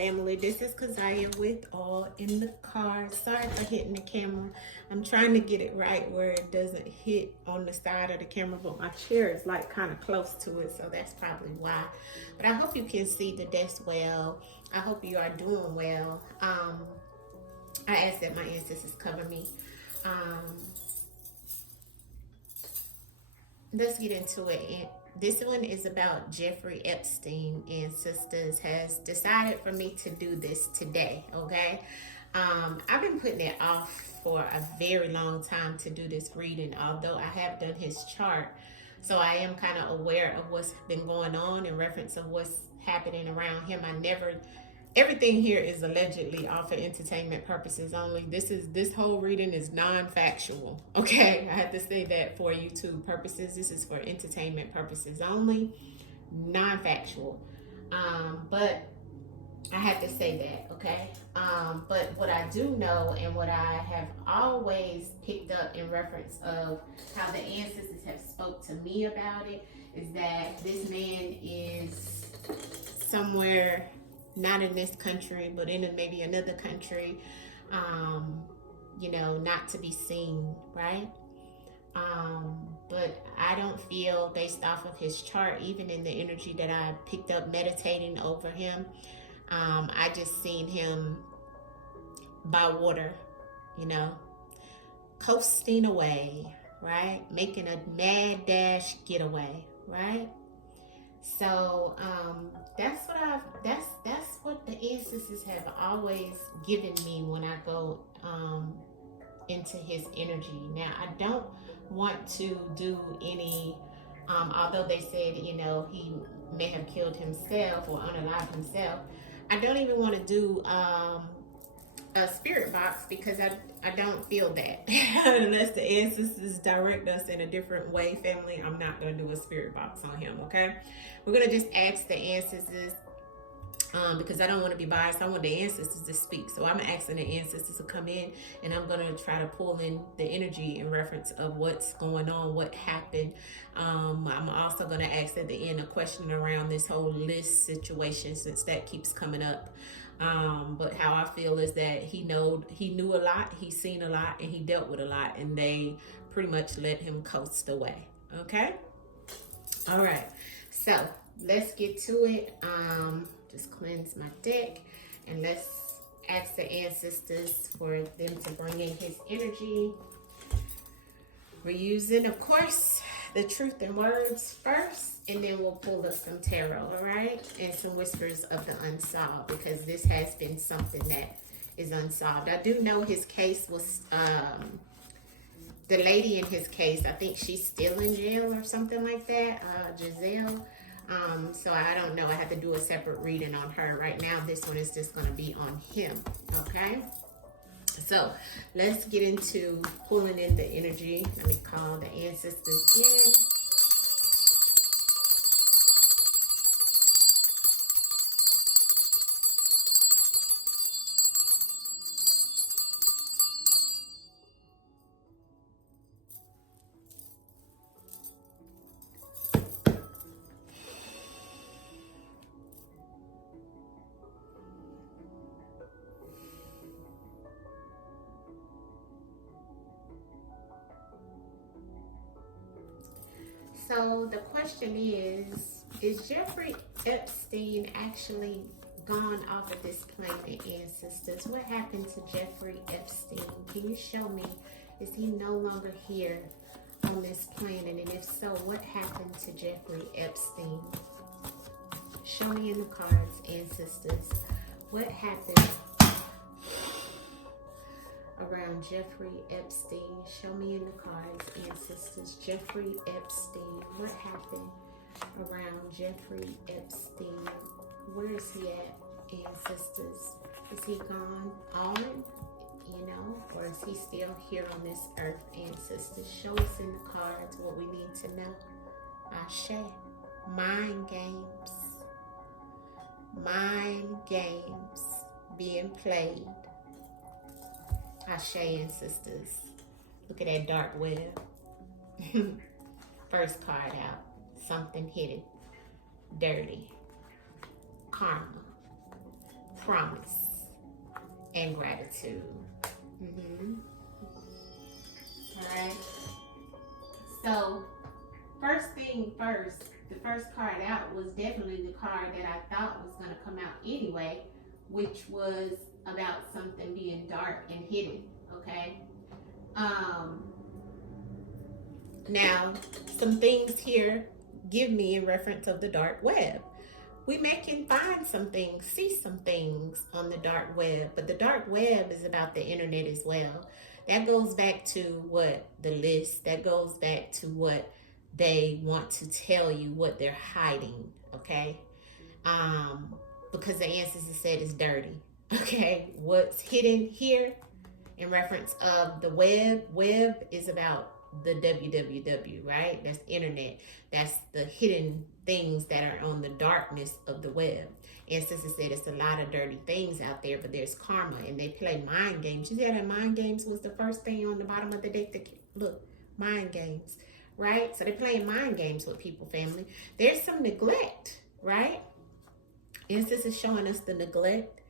family. This is Cashapp with All in the Cards. Sorry for hitting the camera. I'm trying to get it right where it doesn't hit on the side of the camera, but my chair is like kind of close to it, so that's probably why. But I hope you can see the desk well. I hope you are doing well. I ask that my ancestors cover me. Let's get into it. This one is about Jeffrey Epstein, and sisters has decided for me to do this today. Okay, I've been putting it off for a very long time to do this reading, although I have done his chart, so I am kind of aware of what's been going on in reference of what's happening around him. Everything here is allegedly all for entertainment purposes only. This whole reading is non-factual. Okay, I have to say that for YouTube purposes. This is for entertainment purposes only, non-factual. But I have to say that, okay? But what I do know and what I have always picked up in reference of how the ancestors have spoke to me about it is that this man is somewhere not in this country, but in maybe another country, not to be seen, right? But I don't feel, based off of his chart, even in the energy that I picked up meditating over him, I just seen him by water, coasting away, right? Making a mad dash getaway, right? So that's what the ancestors have always given me when I go into his energy. Now, I don't want to do any, although they said, he may have killed himself or unalived himself, I don't even want to do a spirit box because I don't feel that. Unless the ancestors direct us in a different way, family, I'm not going to do a spirit box on him, okay? We're going to just ask the ancestors, because I don't want to be biased. I want the ancestors to speak. So I'm asking the ancestors to come in, and I'm going to try to pull in the energy in reference of what's going on, what happened. I'm also going to ask at the end a question around this whole list situation, since that keeps coming up. But how I feel is that he knew a lot, he's seen a lot, and he dealt with a lot, and they pretty much let him coast away. Okay? All right. So let's get to it. Just cleanse my deck, and let's ask the ancestors for them to bring in his energy. We're using, of course, the truth and words first, and then we'll pull up some tarot, all right? And some whispers of the unsolved, because this has been something that is unsolved. I do know his case was, the lady in his case, I think she's still in jail or something like that, Giselle. So I don't know. I have to do a separate reading on her. Right now, this one is just going to be on him, okay? So let's get into pulling in the energy. Let me call the ancestors in. So the question is Jeffrey Epstein actually gone off of this planet, ancestors? What happened to Jeffrey Epstein? Can you show me? Is he no longer here on this planet? And if so, what happened to Jeffrey Epstein? Show me in the cards, ancestors. What happened around Jeffrey Epstein? Show me in the cards, ancestors. Jeffrey Epstein. What happened around Jeffrey Epstein? Where is he at, ancestors? Is he gone on, or is he still here on this earth, ancestors? Show us in the cards what we need to know. Ashe. Mind games. Mind games being played. Ashe, ancestors. Look at that dark web. First card out. Something hidden. Dirty. Karma. promise and gratitude. All right. So first thing first, the first card out was definitely the card that I thought was going to come out anyway, which was about something being dark and hidden. Okay. Now some things here give me in reference of the dark web. We can find some things, see some things on the dark web, but the dark web is about the internet as well. That goes back to what the list, that goes back to what they want to tell you, what they're hiding, okay? Because the ancestors said it's dirty, okay? What's hidden here in reference of the web is about the www, right? That's internet. That's the hidden things that are on the darkness of the web. Ancestors said it's a lot of dirty things out there, but there's karma, and they play mind games. You see how that mind games was the first thing on the bottom of the deck? Look, mind games, right? So they're playing mind games with people, family. There's some neglect, right? Ancestors showing us the neglect.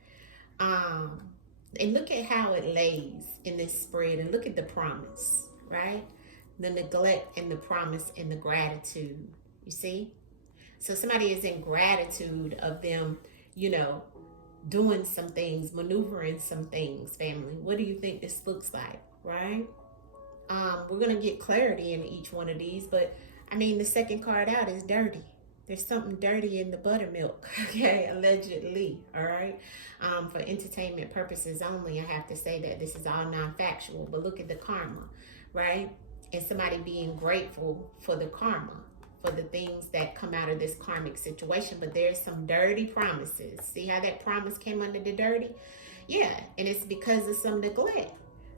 And look at how it lays in this spread, and look at the promise, right? The neglect and the promise and the gratitude, you see? So somebody is in gratitude of them, doing some things, maneuvering some things, family. What do you think this looks like, right? We're going to get clarity in each one of these, but the second card out is dirty. There's something dirty in the buttermilk, okay, allegedly, all right? For entertainment purposes only, I have to say that this is all non-factual, but look at the karma, right? And somebody being grateful for the karma, for the things that come out of this karmic situation. But there's some dirty promises. See how that promise came under the dirty? Yeah, and it's because of some neglect.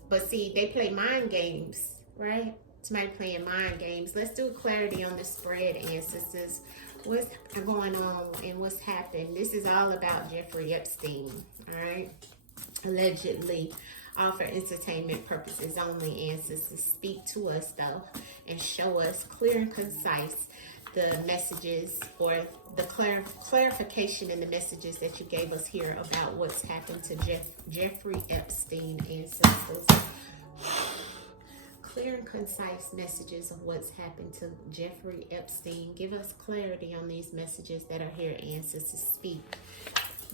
But see, they play mind games, right? Somebody playing mind games. Let's do clarity on the spread, ancestors. What's going on and what's happened? This is all about Jeffrey Epstein, all right? Allegedly. All for entertainment purposes only, ancestors. Speak to us, though, and show us clear and concise the messages or the clarification in the messages that you gave us here about what's happened to Jeffrey Epstein, ancestors. Clear and concise messages of what's happened to Jeffrey Epstein. Give us clarity on these messages that are here, ancestors. Speak.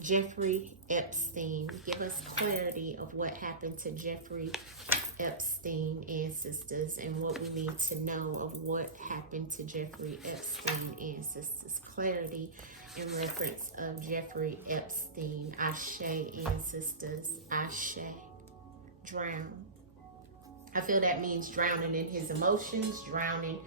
Jeffrey Epstein. Give us clarity of what happened to Jeffrey Epstein, ancestors, and what we need to know of what happened to Jeffrey Epstein, ancestors. Clarity in reference of Jeffrey Epstein. Ashe, ancestors. Ashe. Drown. I feel that means drowning in his emotions, drowning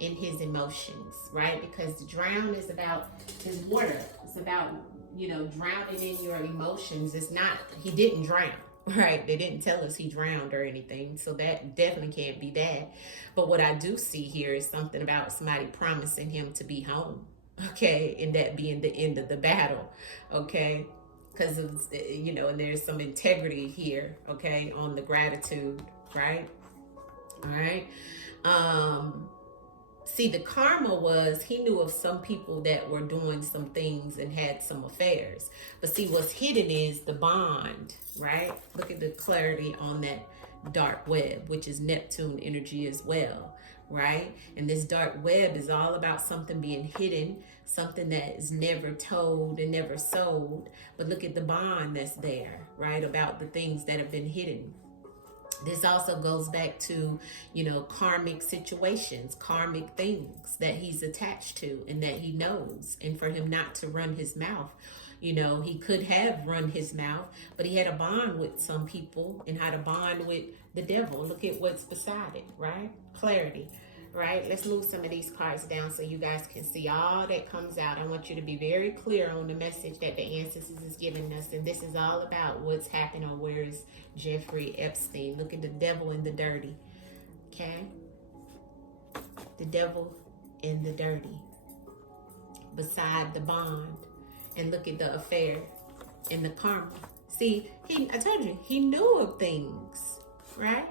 in his emotions, right? Because the drown is about his water. It's about drowning in your emotions. It's not, he didn't drown, right? They didn't tell us he drowned or anything. So that definitely can't be that. But what I do see here is something about somebody promising him to be home, okay? And that being the end of the battle, okay? Because, and there's some integrity here, okay? On the gratitude, right? All right. See, the karma was he knew of some people that were doing some things and had some affairs. But see, what's hidden is the bond, right? Look at the clarity on that dark web, which is Neptune energy as well, right? And this dark web is all about something being hidden, something that is never told and never sold. But look at the bond that's there, right? About the things that have been hidden. This also goes back to, karmic situations, karmic things that he's attached to and that he knows. And for him not to run his mouth, he could have run his mouth, but he had a bond with some people and had a bond with the devil. Look at what's beside it, right? Clarity, right? Let's move some of these cards down so you guys can see all that comes out. I want you to be very clear on the message that the ancestors is giving us. And this is all about what's happened or where is Jeffrey Epstein. Look at the devil in the dirty, okay? The devil in the dirty beside the bond. And look at the affair and the karma. See, I told you, he knew of things, right?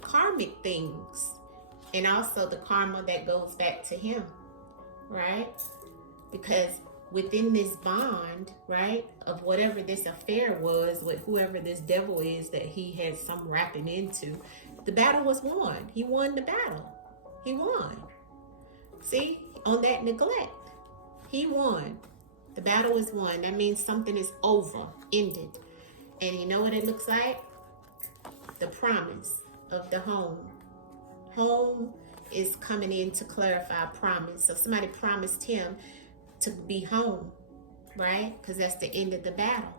Karmic things. And also the karma that goes back to him, right? Because within this bond, right, of whatever this affair was with whoever this devil is that he had some wrapping into, the battle was won. He won the battle. He won. See, on that neglect, he won. The battle is won. That means something is over, ended. And you know what it looks like? The promise of the home. Home is coming in to clarify promise. So somebody promised him to be home, right? Because that's the end of the battle.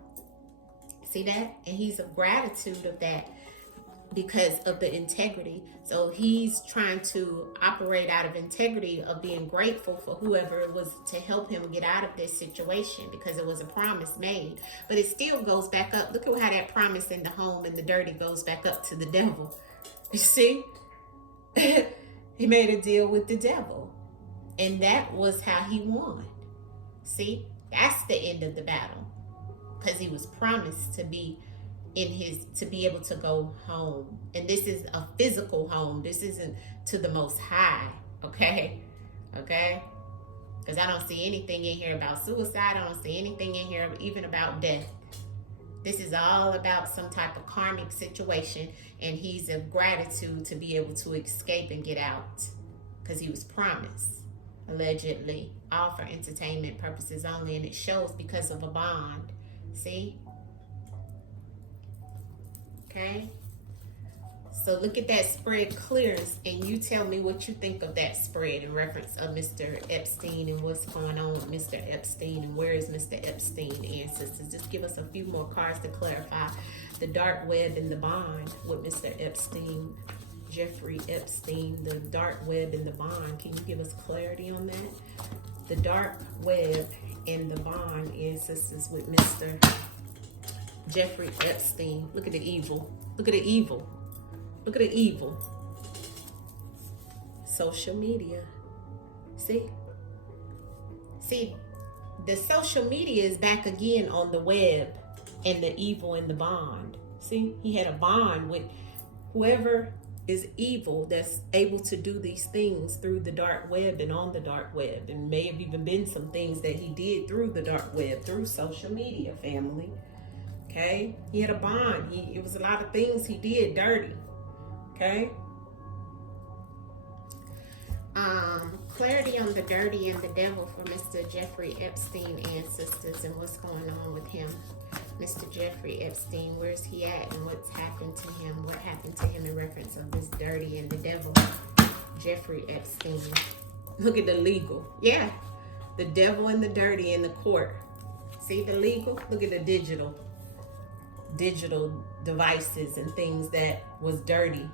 See that? And he's of gratitude of that because of the integrity. So he's trying to operate out of integrity of being grateful for whoever it was to help him get out of this situation, because it was a promise made. But it still goes back up. Look at how that promise in the home and the dirty goes back up to the devil. You see? He made a deal with the devil. And that was how he won. See? That's the end of the battle. Because he was promised to be to be able to go home. And this is a physical home. This isn't to the Most High. Okay? Okay? Because I don't see anything in here about suicide. I don't see anything in here even about death. This is all about some type of karmic situation, and he's of gratitude to be able to escape and get out, because he was promised, allegedly, all for entertainment purposes only, and it shows because of a bond. See? Okay? So look at that spread clears, and you tell me what you think of that spread in reference of Mr. Epstein and what's going on with Mr. Epstein, and where is Mr. Epstein, ancestors? Just give us a few more cards to clarify the dark web and the bond with Mr. Epstein, Jeffrey Epstein, the dark web and the bond. Can you give us clarity on that? The dark web and the bond, ancestors, with Mr. Jeffrey Epstein. Look at the evil. Look at the evil. Look at the evil. Social media. See? See, the social media is back again on the web and the evil and the bond. See? He had a bond with whoever is evil that's able to do these things through the dark web and on the dark web. And may have even been some things that he did through the dark web, through social media, family. Okay? He had a bond. It was a lot of things he did dirty. Okay. Clarity on the dirty and the devil for Mr. Jeffrey Epstein, ancestors, and what's going on with him. Mr. Jeffrey Epstein, where's he at and what's happened to him? What happened to him in reference of this dirty and the devil? Jeffrey Epstein. Look at the legal. Yeah. The devil and the dirty in the court. See the legal? Look at the digital devices and things that was dirty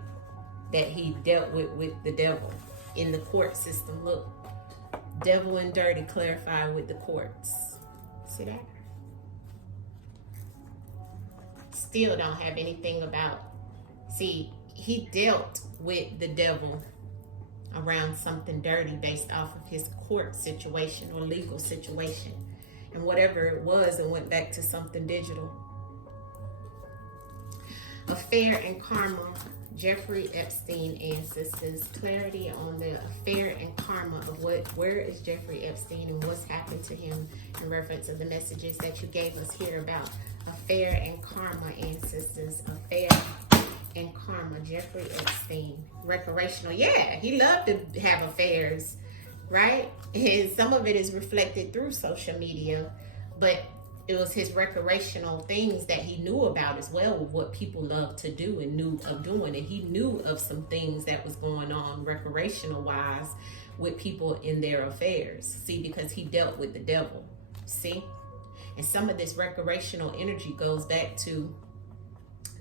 that he dealt with the devil in the court system. Look, devil and dirty clarified with the courts. See that? Still don't have anything about, see, he dealt with the devil around something dirty based off of his court situation or legal situation, and whatever it was, and went back to something digital. Affair and karma, Jeffrey Epstein, ancestors. Clarity on the affair and karma of where is Jeffrey Epstein and what's happened to him in reference of the messages that you gave us here about affair and karma, ancestors. Affair and karma, Jeffrey Epstein. Recreational, yeah, he loved to have affairs, right? And some of it is reflected through social media, but it was his recreational things that he knew about as well, with what people love to do and knew of doing. And he knew of some things that was going on recreational wise with people in their affairs. See, because he dealt with the devil. See? And some of this recreational energy goes back to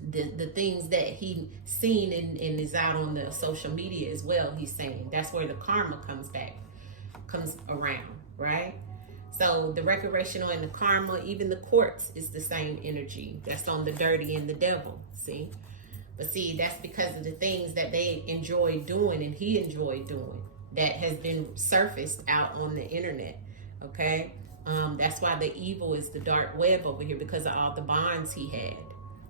the things that he seen and is out on the social media as well. He's saying that's where the karma comes around, right? So the recreational and the karma, even the courts, is the same energy. That's on the dirty and the devil, see? But see, that's because of the things that they enjoy doing and he enjoyed doing that has been surfaced out on the internet, okay? That's why the evil is the dark web over here, because of all the bonds he had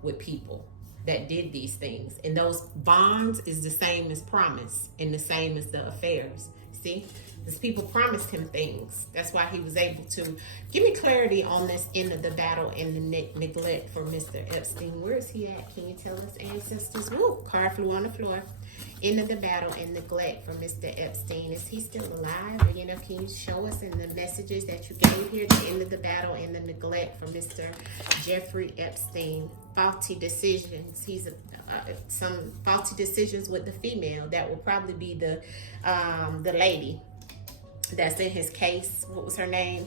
with people that did these things. And those bonds is the same as promise and the same as the affairs, see? These people promised him things. That's why he was able to. Give me clarity on this end of the battle and the neglect for Mr. Epstein. Where is he at? Can you tell us, ancestors? Woo, card flew on the floor. End of the battle and neglect for Mr. Epstein. Is he still alive? Or, you know, can you show us in the messages that you gave here, the end of the battle and the neglect for Mr. Jeffrey Epstein? Faulty decisions. He's some faulty decisions with the female. That will probably be the lady that's in his case. What was her name?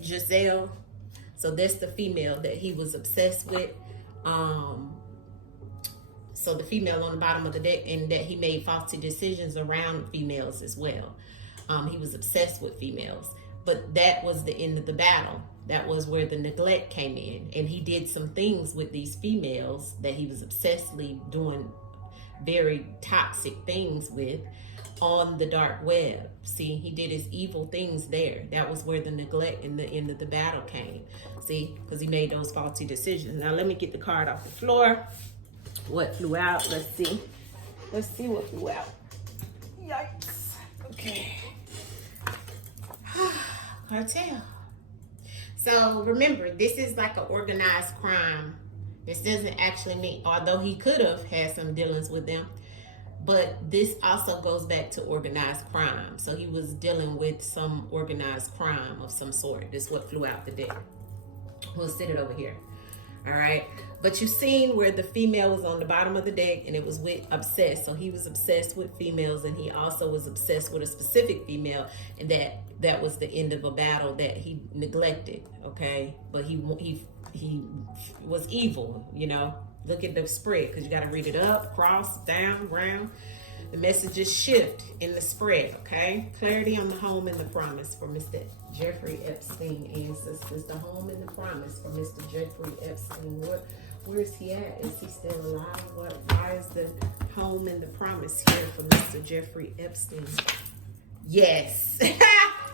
Giselle. So that's the female that he was obsessed with. So the female on the bottom of the deck, and that he made faulty decisions around females as well. He was obsessed with females, but that was the end of the battle. That was where the neglect came in, and he did some things with these females that he was obsessively doing very toxic things with on the dark web. See, he did his evil things there. That was where the neglect and the end of the battle came. See, because he made those faulty decisions. Now let me get the card off the floor. What flew out? Let's see. Let's see what flew out. Yikes. Okay. Cartel. So remember, this is like an organized crime. This doesn't actually mean, although he could have had some dealings with them, but this also goes back to organized crime. So he was dealing with some organized crime of some sort. This is what flew out the deck. We'll sit it over here. All right. But you've seen where the female was on the bottom of the deck, and it was with obsessed. So he was obsessed with females, and he also was obsessed with a specific female, and that was the end of a battle that he neglected. Okay. But he was evil, you know. Look at the spread, because you got to read it up, cross, down, round. The messages shift in the spread, okay? Clarity on the home and the promise for Mr. Jeffrey Epstein, ancestors. The home and the promise for Mr. Jeffrey Epstein. Where is he at? Is he still alive? Why is the home and the promise here for Mr. Jeffrey Epstein? Yes.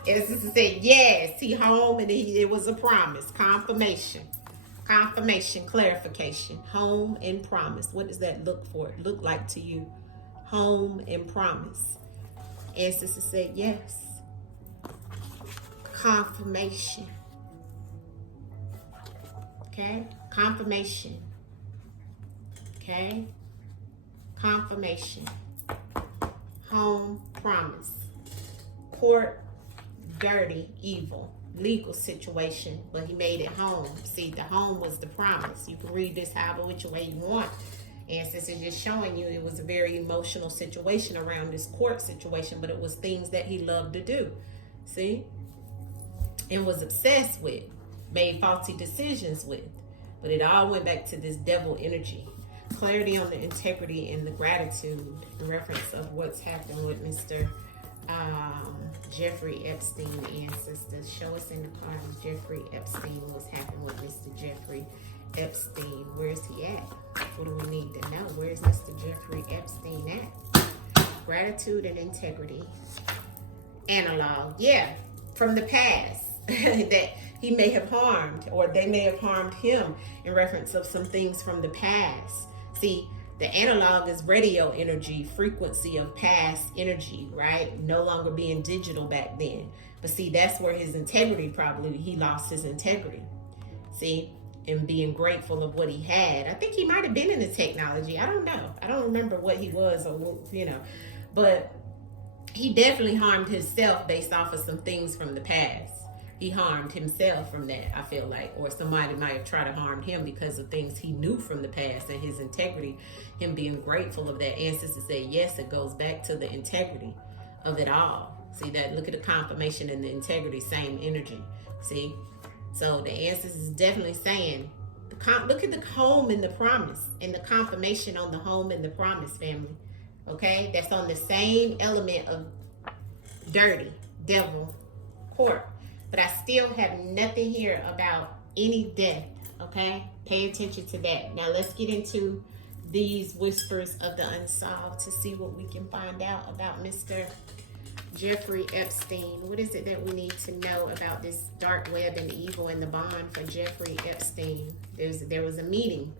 Ancestors said yes. He home, and it was a promise. Confirmation. Confirmation, clarification, home and promise. What does that look like to you? Home and promise. Ancestors said yes. Confirmation. Okay? Confirmation. Okay? Confirmation. Home, promise. Court, dirty, evil. Legal situation, but he made it home. See, the home was the promise. You can read this however which way you want. And since it's just showing you, it was a very emotional situation around this court situation, but it was things that he loved to do. See? And was obsessed with, made faulty decisions with. But it all went back to this devil energy. Clarity on the integrity and the gratitude in reference of what's happened with Mr. Jeffrey Epstein, ancestors. Show us in the cards, Jeffrey Epstein, what's happened with Mr. Jeffrey Epstein. Where's he at? What do we need to know? Where's Mr. Jeffrey Epstein at? Gratitude and integrity. Analog. Yeah, from the past that he may have harmed, or they may have harmed him in reference of some things from the past. See, the analog is radio energy, frequency of past energy, right? No longer being digital back then. But see, that's where his integrity probably, he lost his integrity. See, and being grateful of what he had. I think he might have been in the technology. I don't know. I don't remember what he was, or, you know. But he definitely harmed himself based off of some things from the past. He harmed himself from that, I feel like, or somebody might have tried to harm him because of things he knew from the past and his integrity, him being grateful of that. Ancestors say, yes, it goes back to the integrity of it all. See that? Look at the confirmation and the integrity, same energy. See? So the ancestors is definitely saying, look at the home and the promise and the confirmation on the home and the promise, family. Okay? That's on the same element of dirty, devil, court. But I still have nothing here about any death, okay? Pay attention to that. Now let's get into these whispers of the unsolved to see what we can find out about Mr. Jeffrey Epstein. What is it that we need to know about this dark web and evil and the bond for Jeffrey Epstein? There was a meeting,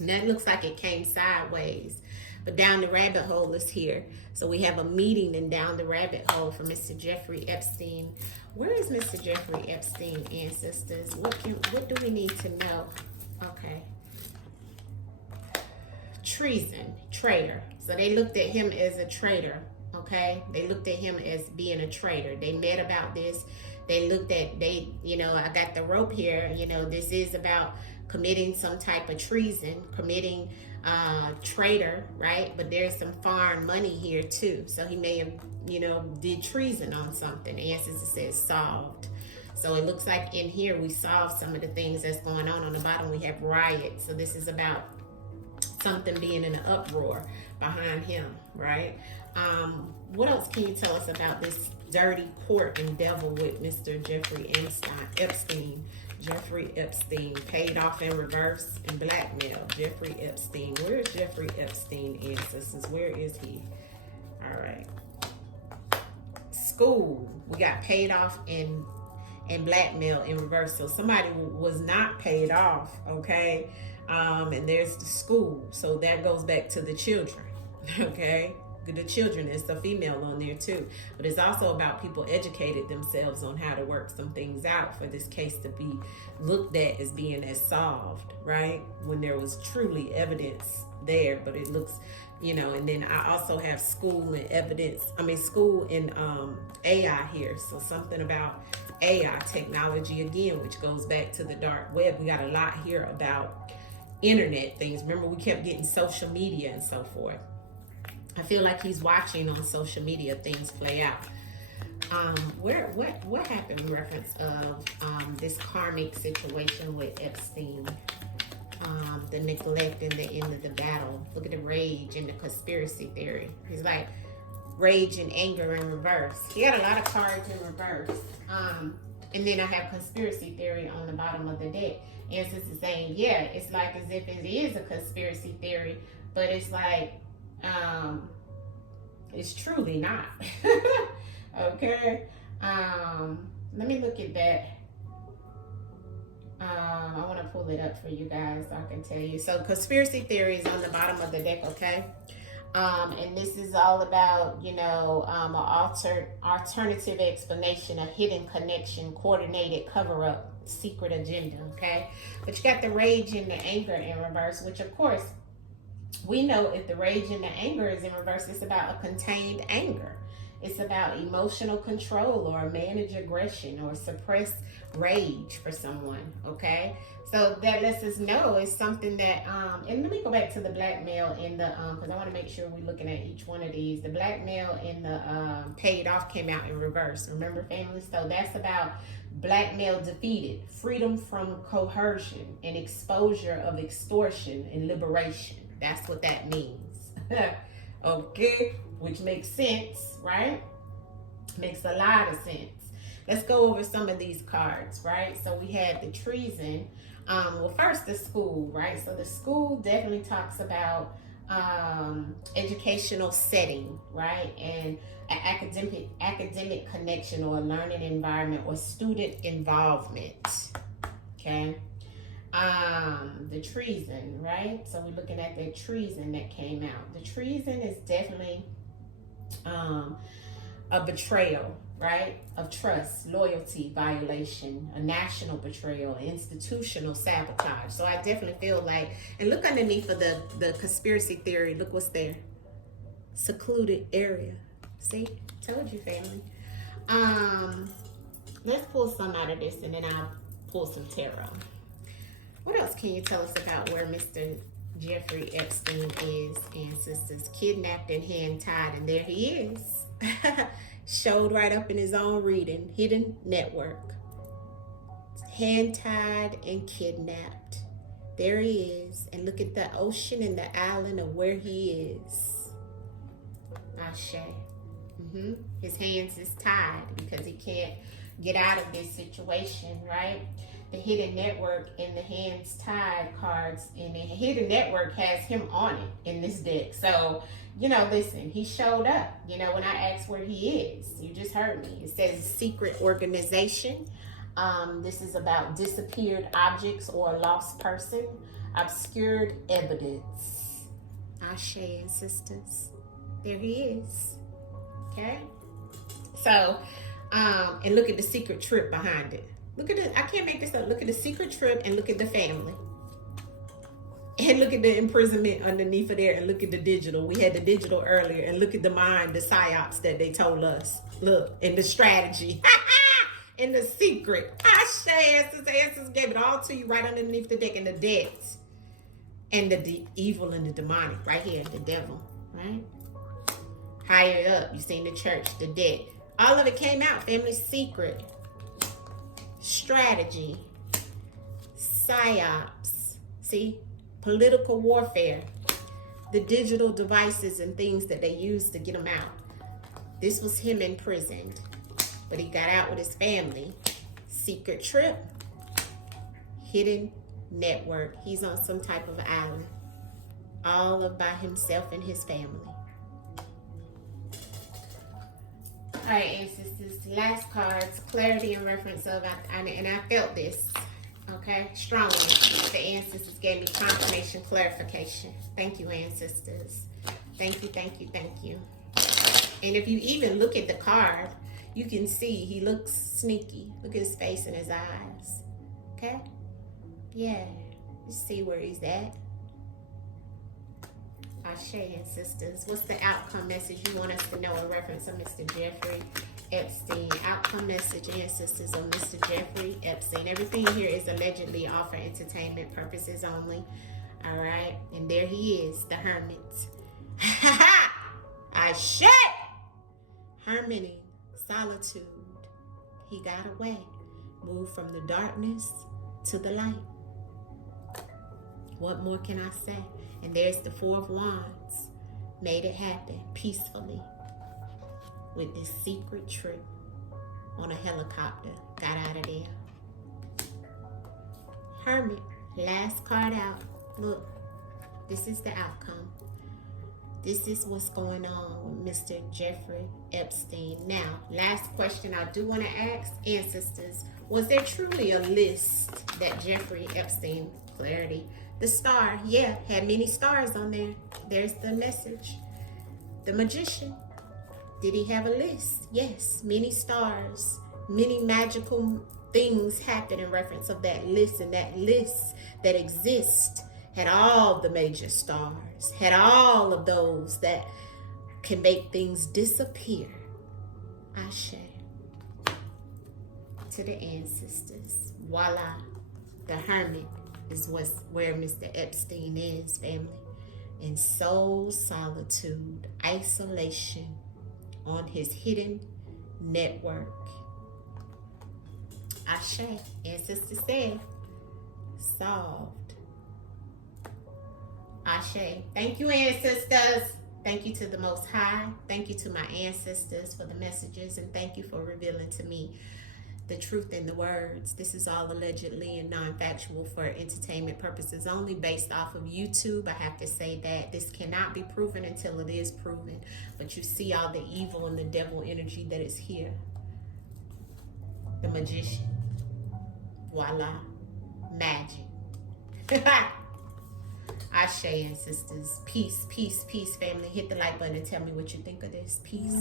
and that looks like it came sideways. But down the rabbit hole is here. So we have a meeting in down the rabbit hole for Mr. Jeffrey Epstein. Where is Mr. Jeffrey Epstein, ancestors? What do we need to know? Okay. Treason, traitor. So they looked at him as a traitor. Okay, they looked at him as being a traitor. They met about this. They looked at, I got the rope here. This is about committing some type of treason, committing traitor, right? But there's some foreign money here too. So he may have, did treason on something. The ancestor says solved. So it looks like in here we solved some of the things that's going on. On the bottom we have riot. So this is about something being in an uproar behind him, right? What else can you tell us about this dirty court and devil with Mr. Jeffrey Epstein? Jeffrey Epstein, paid off in reverse and blackmail. Jeffrey Epstein. Where is Jeffrey Epstein, ancestors? Where is he? All right. School. We got paid off and blackmail in reverse. So somebody was not paid off, okay? And there's the school. So that goes back to the children, okay? The children, is the female on there too. But it's also about people educated themselves on how to work some things out for this case to be looked at as being as solved, right? When there was truly evidence there, but it looks, and then I also have school and school and AI here. So something about AI technology again, which goes back to the dark web. We got a lot here about internet things. Remember, we kept getting social media and so forth. I feel like he's watching on social media things play out. What happened in reference of this karmic situation with Epstein? The neglect and the end of the battle. Look at the rage and the conspiracy theory. He's like rage and anger in reverse. He got a lot of cards in reverse. And then I have conspiracy theory on the bottom of the deck. And since it's saying, yeah, it's like as if it is a conspiracy theory, but it's like, it's truly not. Okay. Let me look at that. I want to pull it up for you guys so I can tell you. So conspiracy theory is on the bottom of the deck, okay? And this is all about, an alternative explanation, a hidden connection, coordinated cover-up, secret agenda, okay? But you got the rage and the anger in reverse, which of course, we know if the rage and the anger is in reverse, it's about a contained anger. It's about emotional control or manage aggression or suppress rage for someone, okay? So that lets us know it's something that, and let me go back to the blackmail in the, because I want to make sure we're looking at each one of these. The blackmail in the paid off came out in reverse. Remember, family? So that's about blackmail defeated, freedom from coercion, and exposure of extortion and liberation. That's what that means. Okay, which makes sense, right? Makes a lot of sense. Let's go over some of these cards, right? So we had the treason. Well, first the school, right? So the school definitely talks about educational setting, right? And an academic connection or a learning environment or student involvement, okay? The treason, right? So we're looking at the treason that came out. The treason is definitely a betrayal, right? Of trust, loyalty violation, a national betrayal, institutional sabotage. So I definitely feel like, and look underneath of the conspiracy theory, look what's there. Secluded area. See? Told you, family. Let's pull some out of this and then I'll pull some tarot. What else can you tell us about where Mr. Jeffrey Epstein is, ancestors? Kidnapped and hand-tied, and there he is. Showed right up in his own reading. Hidden network. Hand-tied and kidnapped. There he is. And look at the ocean and the island of where he is. Ashe. His hands is tied because he can't get out of this situation, right? The hidden network and the hands tied cards, and the hidden network has him on it in this deck. So, listen, he showed up, when I asked where he is. You just heard me. It says secret organization. This is about disappeared objects or a lost person, obscured evidence. Ashe, ancestors. There he is. Okay? So, and look at the secret trip behind it. Look at it. I can't make this up. Look at the secret trip and look at the family. And look at the imprisonment underneath of there and look at the digital. We had the digital earlier and look at the mind, the psyops that they told us. Look, and the strategy. And the secret. Ashe, ancestors gave it all to you right underneath the deck and the debts. And the evil and the demonic right here, the devil, right? Higher up, you seen the church, the debt. All of it came out. Family secret, strategy, psyops, see, political warfare, the digital devices and things that they used to get him out. This was him imprisoned, but he got out with his family. Secret trip, hidden network. He's on some type of island, all by himself and his family. All right, ancestors, last cards, clarity and reference of, and I felt this, okay, strongly. The ancestors gave me confirmation, clarification. Thank you, ancestors. Thank you, thank you, thank you. And if you even look at the card, you can see he looks sneaky. Look at his face and his eyes, okay? Yeah, you see where he's at. Ashe, ancestors. What's the outcome message you want us to know in reference to Mr. Jeffrey Epstein? Outcome message, ancestors, on Mr. Jeffrey Epstein. Everything here is allegedly all for entertainment purposes only. All right, and there he is, the hermit. Ashe! Harmony, solitude. He got away, moved from the darkness to the light. What more can I say? And there's the Four of Wands. Made it happen peacefully with this secret trip on a helicopter. Got out of there. Hermit, last card out. Look, this is the outcome. This is what's going on with Mr. Jeffrey Epstein. Now, last question I do want to ask, ancestors. Was there truly a list that Jeffrey Epstein, clarity, the star, yeah, had many stars on there. There's the message. The magician, did he have a list? Yes, many stars, many magical things happen in reference of that list, and that list that exists had all the major stars, had all of those that can make things disappear. Ashe. To the ancestors. Voila. The hermit is where Mr. Epstein is, family. In soul solitude, isolation, on his hidden network. Ashe. Ancestors said, solved. Ashe. Thank you, ancestors. Thank you to the Most High. Thank you to my ancestors for the messages, and thank you for revealing to me the truth in the words. This is all allegedly and non-factual for entertainment purposes only, based off of YouTube. I have to say that this cannot be proven until it is proven. But you see all the evil and the devil energy that is here. The magician. Voila. Magic. Ashe, ancestors. Peace, peace, peace, family. Hit the like button and tell me what you think of this. Peace.